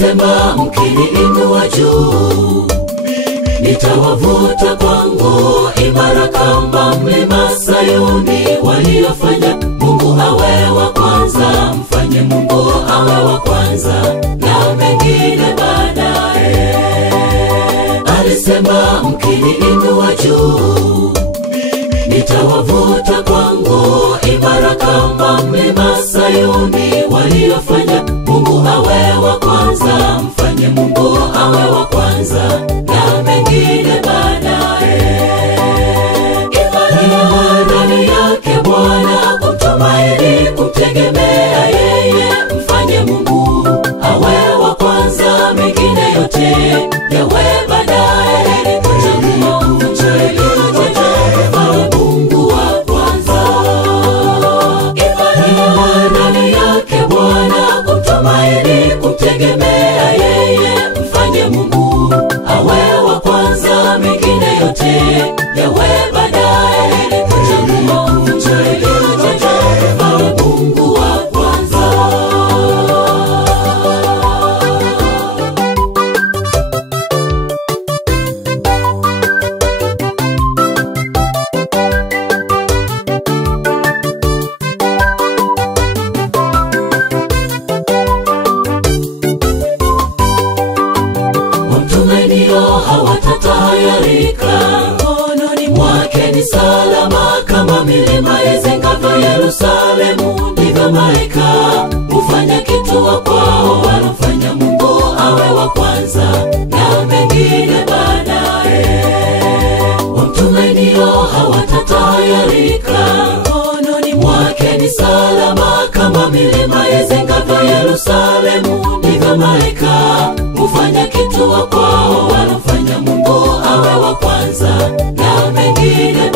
Alisema mkiniinua juu, nitawavuta kwangu, imara kama mlima Sayuni. Waliofanya Mungu awe wa kwanza, mfanye Mungu awe wa kwanza, na mengine baadaye. Alisema mkiniinua juu, nitawavuta kwangu, imara kama mlima Sayuni. Waliofanya Mungu awe wa kwanza, mfanye Mungu awe wa kwanza, na mengine baadaye. Imani yake Bwana, kumtumaini, kumtegemea yeye, mfanye Mungu awe wa kwanza, mengine yote yawe baadaye. Kuchagua Mungu wa kwanza. Imani yake Bwana, kumtumaini, kumtegemea yeye, mfanye Mungu awe wa kwanza, mengine yote yawe baadaye. Kuchagua Mungu wa kwanza. Wamtumainio hawatatahayarika, mkononi mwake ni salama. Kama milima izengavyo Yerusalemu, ndivyo malaika hufanya kituo kwao, wanamfanya Mungu awe wa kwanza, na mengine baadaye. Wamtumainio hawatatahayarika, mkononi mwake ni salama. Kama milima izengavyo Yerusalemu, ndivyo malaika hufanya kituo kwao, wanamfanya Mungu awe wa kwanza, na mengine